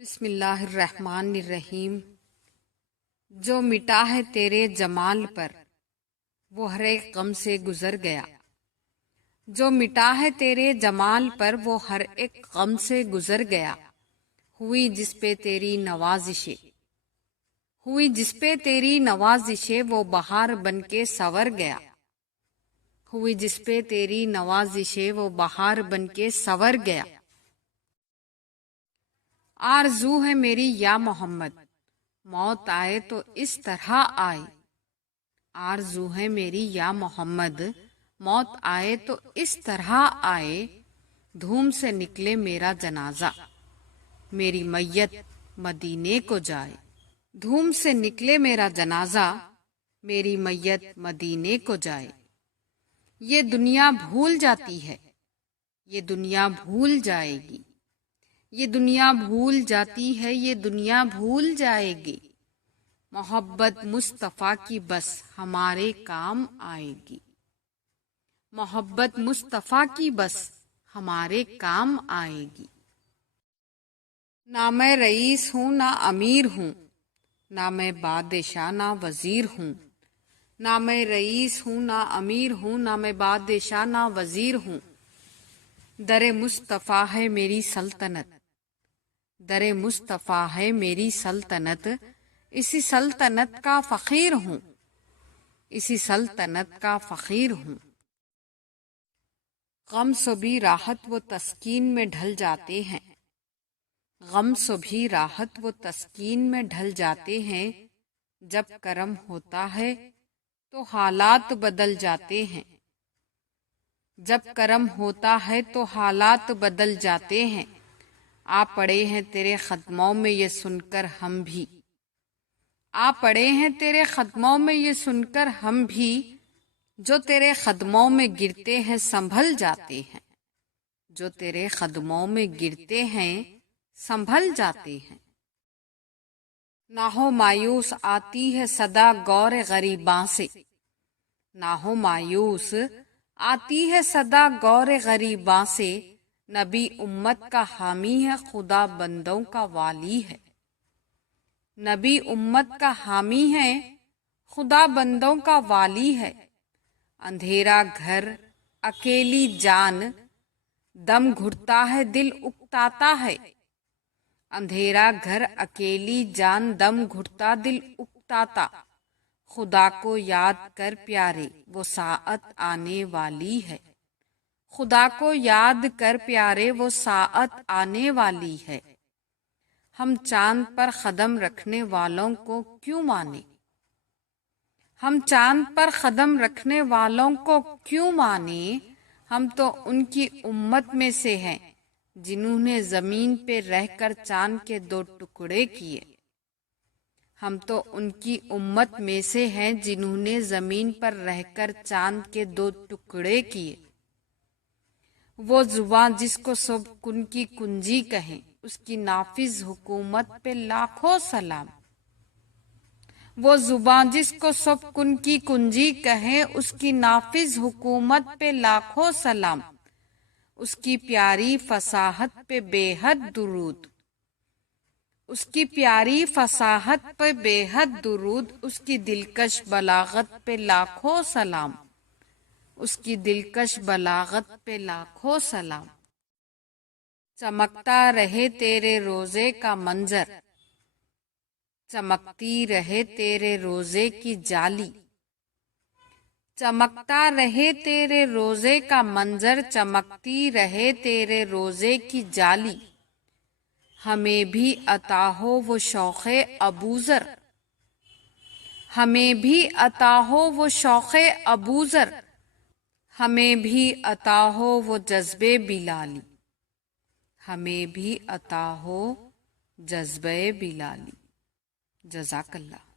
بسم اللہ الرحمن الرحیم۔ جو مٹا ہے تیرے جمال پر وہ ہر ایک غم سے گزر گیا۔ جو مٹا ہے تیرے جمال پر وہ ہر ایک غم سے گزر گیا۔ ہوئی جس پہ تیری نوازشیں، ہوئی جس پہ تیری نوازشیں وہ بہار بن کے سنور گیا۔ ہوئی جس پہ تیری نوازشیں وہ بہار بن کے سنور گیا۔ آرزو ہے میری یا محمد موت آئے تو اس طرح آئے۔ آرزو ہے میری یا محمد موت آئے تو اس طرح آئے۔ دھوم سے نکلے میرا جنازہ میری میت مدینے کو جائے۔ دھوم سے نکلے میرا جنازہ میری میت مدینے کو جائے۔ یہ دنیا بھول جاتی ہے، یہ دنیا بھول جائے گی۔ یہ دنیا بھول جاتی ہے، یہ دنیا بھول جائے گی۔ محبت مصطفیٰ کی بس ہمارے کام آئے گی۔ محبت مصطفیٰ کی بس ہمارے کام آئے گی۔ نہ میں رئیس ہوں نہ امیر ہوں، نہ میں بادشاہ نہ وزیر ہوں۔ نہ میں رئیس ہوں نہ امیر ہوں، نہ میں بادشاہ نہ وزیر ہوں۔ در مصطفیٰ ہے میری سلطنت، در مصطفیٰ ہے میری سلطنت۔ اسی سلطنت کا فقیر ہوں، اسی سلطنت کا فقیر ہوں۔ غم سو بھی راحت و تسکین میں ڈھل جاتے ہیں، غم سو بھی راحت و تسکین میں ڈھل جاتے ہیں۔ جب کرم ہوتا ہے تو حالات بدل جاتے ہیں، جب کرم ہوتا ہے تو حالات بدل جاتے ہیں۔ آ پڑے ہیں تیرے قدموں میں یہ سن کر ہم بھی، آ پڑے ہیں تیرے قدموں میں یہ سن کر ہم بھی۔ جو تیرے قدموں میں گرتے ہیں سنبھل جاتے ہیں، جو تیرے قدموں میں گرتے ہیں سنبھل جاتے ہیں۔ نہ ہو مایوس آتی ہے صدا غور غریباں سے، نہ ہو مایوس آتی ہے صدا غور غریباں سے۔ نبی امت کا حامی ہے خدا بندوں کا والی ہے، نبی امت کا حامی ہے خدا بندوں کا والی ہے۔ اندھیرا گھر اکیلی جان دم گھٹتا ہے دل اکتاتا ہے۔ اندھیرا گھر اکیلی جان دم گھٹتا دل اکتاتا۔ خدا کو یاد کر پیارے وہ ساعت آنے والی ہے، خدا کو یاد کر پیارے وہ ساعت آنے والی ہے۔ ہم چاند پر قدم رکھنے والوں کو کیوں مانیں، ہم چاند پر قدم رکھنے والوں کو کیوں مانیں۔ ہم تو ان کی امت میں سے ہیں جنہوں نے زمین پہ رہ کر چاند کے 2 ٹکڑے کیے۔ ہم تو ان کی امت میں سے ہیں جنہوں نے زمین پر رہ کر چاند کے 2 ٹکڑے کیے۔ وہ زباں جس کو سب کن کی کنجی کہیں اس کی نافذ حکومت پہ لاکھوں سلام۔ وہ زباں جس کو سب کن کی کنجی کہیں اس کی نافذ حکومت پہ لاکھوں سلام۔ اس کی پیاری فصاحت پہ بے حد درود، اس کی پیاری فصاحت پہ بے حد درود۔ اس کی دلکش بلاغت پہ لاکھوں سلام، اس کی دلکش بلاغت پہ لاکھوں سلام۔ چمکتا رہے تیرے روزے کا منظر، چمکتی رہے تیرے روزے کی جالی۔ چمکتا رہے تیرے روزے کا منظر، چمکتی رہے تیرے روزے کی جالی۔ ہمیں بھی عطا ہو وہ شوق ابوذر، ہمیں بھی عطا ہو وہ شوق ابوذر۔ ہمیں بھی عطا ہو وہ جذبے بلالی، ہمیں بھی عطا ہو جذبے بلالی۔ جزاک اللہ۔